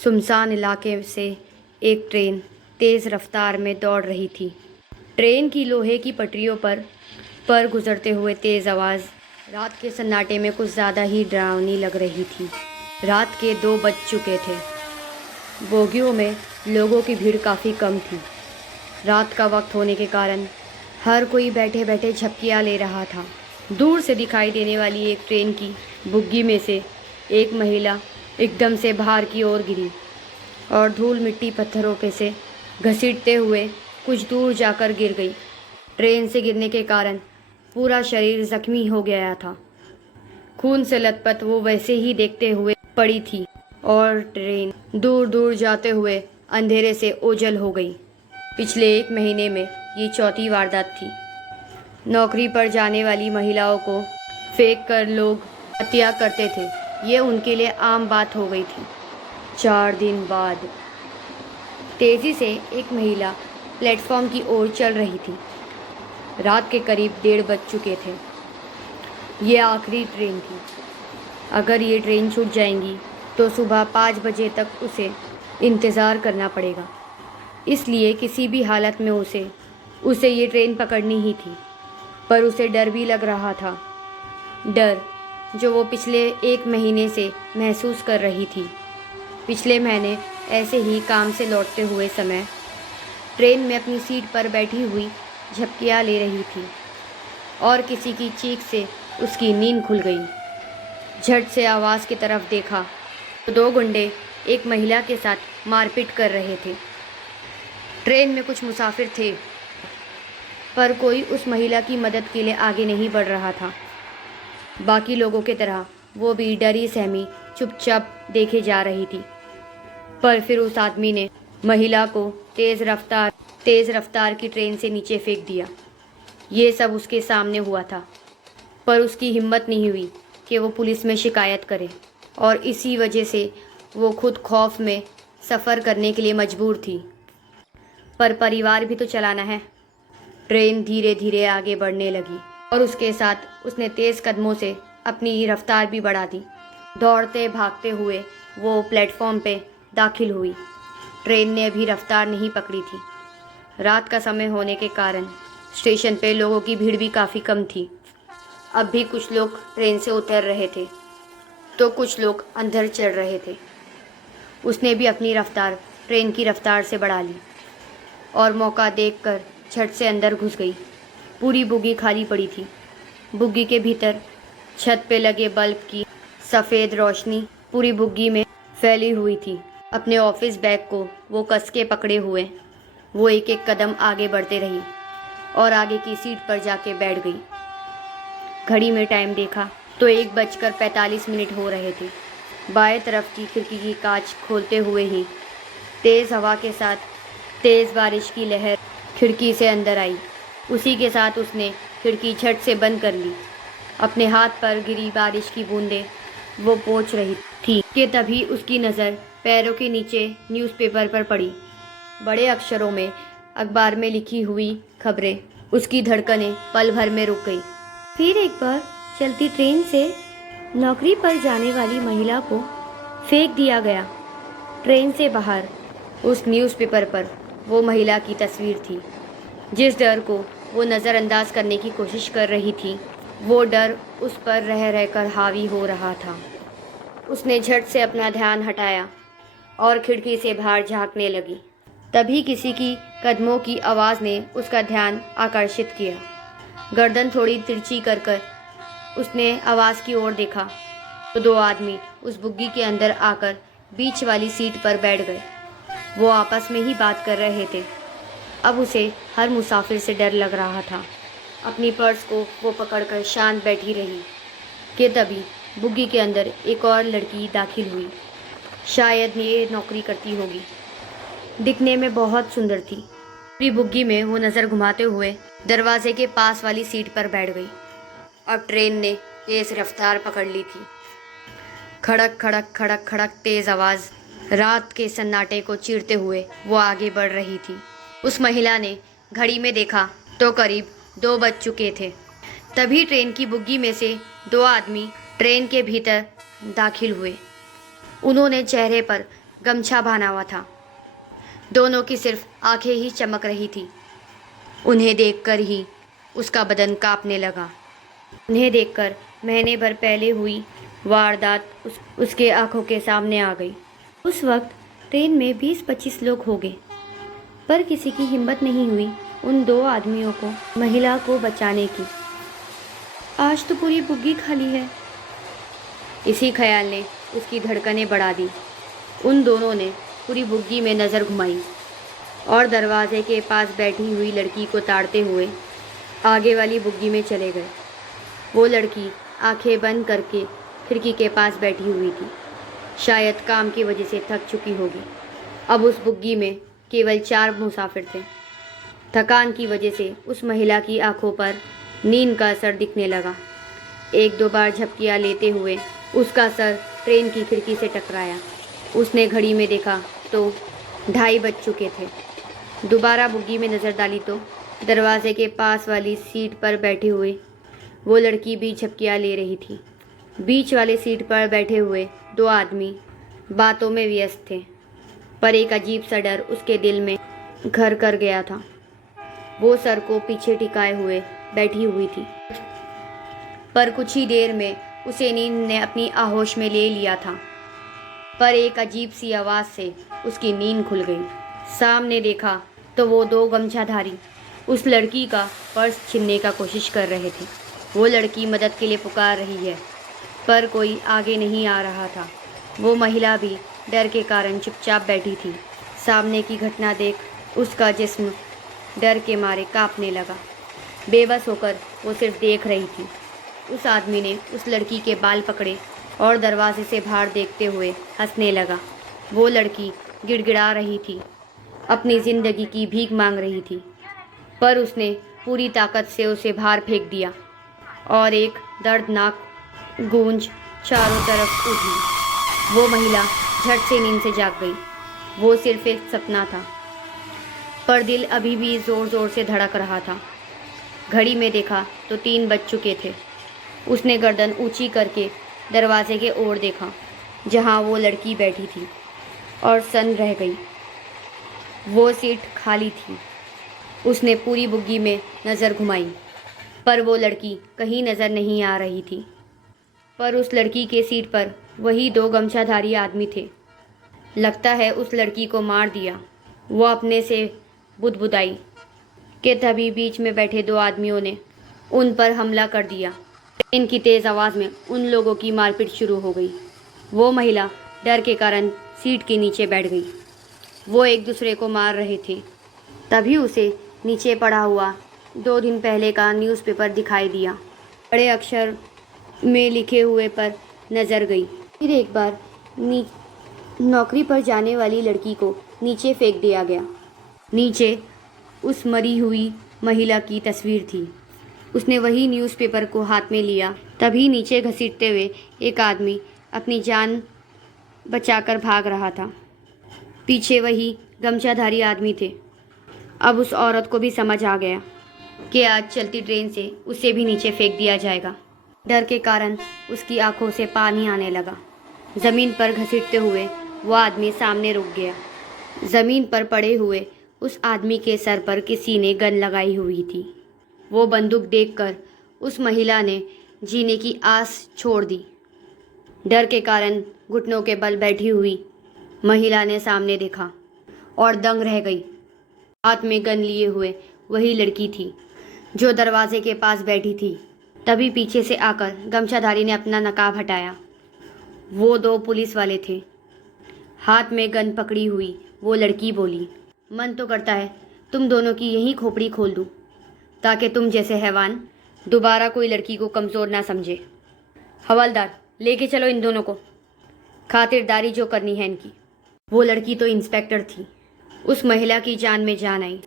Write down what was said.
सुनसान इलाके से एक ट्रेन तेज़ रफ्तार में दौड़ रही थी। ट्रेन की लोहे की पटरियों पर गुजरते हुए तेज़ आवाज़ रात के सन्नाटे में कुछ ज़्यादा ही डरावनी लग रही थी। रात के 2 बज चुके थे। बोगियों में लोगों की भीड़ काफ़ी कम थी। रात का वक्त होने के कारण हर कोई बैठे बैठे झपकियाँ ले रहा था। दूर से दिखाई देने वाली एक ट्रेन की बुग्गी में से एक महिला एकदम से बाहर की ओर गिरी और धूल मिट्टी पत्थरों पे से घसीटते हुए कुछ दूर जाकर गिर गई। ट्रेन से गिरने के कारण पूरा शरीर जख्मी हो गया था। खून से लथपथ वो वैसे ही देखते हुए पड़ी थी और ट्रेन दूर दूर जाते हुए अंधेरे से ओझल हो गई। पिछले 1 महीने में ये चौथी वारदात थी। नौकरी पर जाने वाली महिलाओं को फेंक कर लोग हत्या करते थे। ये उनके लिए आम बात हो गई थी। 4 दिन बाद तेज़ी से एक महिला प्लेटफॉर्म की ओर चल रही थी। रात के करीब 1:30 बज चुके थे। ये आखिरी ट्रेन थी। अगर ये ट्रेन छूट जाएंगी तो सुबह 5 बजे तक उसे इंतज़ार करना पड़ेगा। इसलिए किसी भी हालत में उसे ये ट्रेन पकड़नी ही थी। पर उसे डर भी लग रहा था, डर जो वो पिछले 1 महीने से महसूस कर रही थी। पिछले महीने ऐसे ही काम से लौटते हुए समय ट्रेन में अपनी सीट पर बैठी हुई झपकियाँ ले रही थी और किसी की चीख से उसकी नींद खुल गई। झट से आवाज़ की तरफ देखा तो 2 गुंडे एक महिला के साथ मारपीट कर रहे थे। ट्रेन में कुछ मुसाफिर थे पर कोई उस महिला की मदद के लिए आगे नहीं बढ़ रहा था। बाकी लोगों की तरह वो भी डरी सहमी चुपचाप देखे जा रही थी। पर फिर उस आदमी ने महिला को तेज़ रफ्तार की ट्रेन से नीचे फेंक दिया। ये सब उसके सामने हुआ था, पर उसकी हिम्मत नहीं हुई कि वो पुलिस में शिकायत करे और इसी वजह से वो खुद खौफ में सफ़र करने के लिए मजबूर थी। पर परिवार भी तो चलाना है। ट्रेन धीरे धीरे आगे बढ़ने लगी और उसके साथ उसने तेज़ कदमों से अपनी रफ्तार भी बढ़ा दी। दौड़ते भागते हुए वो प्लेटफॉर्म पे दाखिल हुई। ट्रेन ने अभी रफ्तार नहीं पकड़ी थी। रात का समय होने के कारण स्टेशन पे लोगों की भीड़ भी काफ़ी कम थी। अब भी कुछ लोग ट्रेन से उतर रहे थे तो कुछ लोग अंदर चढ़ रहे थे। उसने भी अपनी रफ्तार ट्रेन की रफ्तार से बढ़ा ली और मौका देखकर झट से अंदर घुस गई। पूरी बुग्गी खाली पड़ी थी। बुग्गी के भीतर छत पे लगे बल्ब की सफ़ेद रोशनी पूरी बुग्गी में फैली हुई थी। अपने ऑफिस बैग को वो कस के पकड़े हुए वो एक एक कदम आगे बढ़ते रही और आगे की सीट पर जाके बैठ गई। घड़ी में टाइम देखा तो 1:45 हो रहे थे। बाएं तरफ की खिड़की की कांच खोलते हुए ही तेज़ हवा के साथ तेज़ बारिश की लहर खिड़की से अंदर आई। उसी के साथ उसने खिड़की झट से बंद कर ली। अपने हाथ पर गिरी बारिश की बूंदें वो पोंछ रही थी कि तभी उसकी नज़र पैरों के नीचे न्यूज़पेपर पर पड़ी। बड़े अक्षरों में अखबार में लिखी हुई खबरें। उसकी धड़कनें पल भर में रुक गई। फिर एक बार चलती ट्रेन से नौकरी पर जाने वाली महिला को फेंक दिया गया। ट्रेन से बाहर उस न्यूज़पेपर पर वो महिला की तस्वीर थी। जिस डर को वो नज़रअंदाज करने की कोशिश कर रही थी, वो डर उस पर रह रहकर हावी हो रहा था। उसने झट से अपना ध्यान हटाया और खिड़की से बाहर झांकने लगी। तभी किसी की कदमों की आवाज़ ने उसका ध्यान आकर्षित किया। गर्दन थोड़ी तिरछी कर उसने आवाज़ की ओर देखा तो 2 आदमी उस बुग्गी के अंदर आकर बीच वाली सीट पर बैठ गए। वो आपस में ही बात कर रहे थे। अब उसे हर मुसाफिर से डर लग रहा था। अपनी पर्स को वो पकड़कर शांत बैठी रही कि तभी बुग्गी के अंदर एक और लड़की दाखिल हुई। शायद ये नौकरी करती होगी। दिखने में बहुत सुंदर थी। पूरी बुग्गी में वो नज़र घुमाते हुए दरवाजे के पास वाली सीट पर बैठ गई। अब ट्रेन ने तेज़ रफ्तार पकड़ ली थी। खड़क खड़क खड़क खड़क तेज़ आवाज़ रात के सन्नाटे को चीरते हुए वो आगे बढ़ रही थी। उस महिला ने घड़ी में देखा तो करीब 2 बज चुके थे। तभी ट्रेन की बुग्गी में से 2 आदमी ट्रेन के भीतर दाखिल हुए। उन्होंने चेहरे पर गमछा बांधा हुआ था। दोनों की सिर्फ आंखें ही चमक रही थी। उन्हें देखकर ही उसका बदन कांपने लगा। उन्हें देखकर महीने भर पहले हुई वारदात उसके आंखों के सामने आ गई। उस वक्त ट्रेन में 20-25 लोग हो गए, पर किसी की हिम्मत नहीं हुई उन 2 आदमियों को, महिला को बचाने की। आज तो पूरी बुग्गी खाली है। इसी ख्याल ने उसकी धड़कनें बढ़ा दी। उन दोनों ने पूरी बुग्गी में नज़र घुमाई और दरवाजे के पास बैठी हुई लड़की को ताड़ते हुए आगे वाली बुग्गी में चले गए। वो लड़की आंखें बंद करके खिड़की के पास बैठी हुई थी। शायद काम की वजह से थक चुकी होगी। अब उस बुग्गी में केवल 4 मुसाफिर थे। थकान की वजह से उस महिला की आंखों पर नींद का असर दिखने लगा। 1-2 बार झपकियां लेते हुए उसका सर ट्रेन की खिड़की से टकराया। उसने घड़ी में देखा तो 2:30 बज चुके थे। दोबारा बुग्गी में नज़र डाली तो दरवाजे के पास वाली सीट पर बैठे हुए वो लड़की भी झपकियां ले रही थी। बीच वाली सीट पर बैठे हुए 2 आदमी बातों में व्यस्त थे, पर एक अजीब सा डर उसके दिल में घर कर गया था। वो सर को पीछे टिकाए हुए बैठी हुई थी, पर कुछ ही देर में उसे नींद ने अपनी आहोश में ले लिया था। पर एक अजीब सी आवाज़ से उसकी नींद खुल गई। सामने देखा तो वो 2 गमछाधारी उस लड़की का पर्स छीनने का कोशिश कर रहे थे। वो लड़की मदद के लिए पुकार रही है, पर कोई आगे नहीं आ रहा था। वो महिला भी डर के कारण चुपचाप बैठी थी। सामने की घटना देख उसका जिस्म डर के मारे कांपने लगा। बेबस होकर वो सिर्फ देख रही थी। उस आदमी ने उस लड़की के बाल पकड़े और दरवाजे से बाहर देखते हुए हंसने लगा। वो लड़की गिड़गिड़ा रही थी, अपनी ज़िंदगी की भीख मांग रही थी, पर उसने पूरी ताकत से उसे बाहर फेंक दिया और एक दर्दनाक गूंज चारों तरफ उठी। वो महिला झट से नींद से जाग गई। वो सिर्फ एक सपना था, पर दिल अभी भी ज़ोर ज़ोर से धड़क रहा था। घड़ी में देखा तो 3 बज चुके थे। उसने गर्दन ऊंची करके दरवाजे के ओर देखा जहां वो लड़की बैठी थी और सन्न रह गई। वो सीट खाली थी। उसने पूरी बुग्गी में नज़र घुमाई, पर वो लड़की कहीं नज़र नहीं आ रही थी। पर उस लड़की के सीट पर वही 2 गमछाधारी आदमी थे। लगता है उस लड़की को मार दिया। वो अपने से बुदबुदाई कि तभी बीच में बैठे 2 आदमियों ने उन पर हमला कर दिया। ट्रेन की तेज़ आवाज़ में उन लोगों की मारपीट शुरू हो गई। वो महिला डर के कारण सीट के नीचे बैठ गई। वो एक दूसरे को मार रहे थे। तभी उसे नीचे पड़ा हुआ 2 दिन पहले का न्यूज़पेपर दिखाई दिया। बड़े अक्षर में लिखे हुए पर नज़र गई। फिर एक बार नौकरी पर जाने वाली लड़की को नीचे फेंक दिया गया। नीचे उस मरी हुई महिला की तस्वीर थी। उसने वही न्यूज़पेपर को हाथ में लिया। तभी नीचे घसीटते हुए एक आदमी अपनी जान बचाकर भाग रहा था। पीछे वही गमछाधारी आदमी थे। अब उस औरत को भी समझ आ गया कि आज चलती ट्रेन से उसे भी नीचे फेंक दिया जाएगा। डर के कारण उसकी आंखों से पानी आने लगा। ज़मीन पर घसीटते हुए वो आदमी सामने रुक गया। ज़मीन पर पड़े हुए उस आदमी के सर पर किसी ने गन लगाई हुई थी। वो बंदूक देखकर उस महिला ने जीने की आस छोड़ दी। डर के कारण घुटनों के बल बैठी हुई महिला ने सामने देखा और दंग रह गई। हाथ में गन लिए हुए वही लड़की थी जो दरवाजे के पास बैठी थी। तभी पीछे से आकर गमछाधारी ने अपना नकाब हटाया। वो 2 पुलिस वाले थे। हाथ में गन पकड़ी हुई वो लड़की बोली, मन तो करता है तुम दोनों की यहीं खोपड़ी खोल दूं, ताकि तुम जैसे हैवान दोबारा कोई लड़की को कमज़ोर ना समझे। हवलदार, लेके चलो इन दोनों को, खातिरदारी जो करनी है इनकी। वो लड़की तो इंस्पेक्टर थी। उस महिला की जान में जान आई।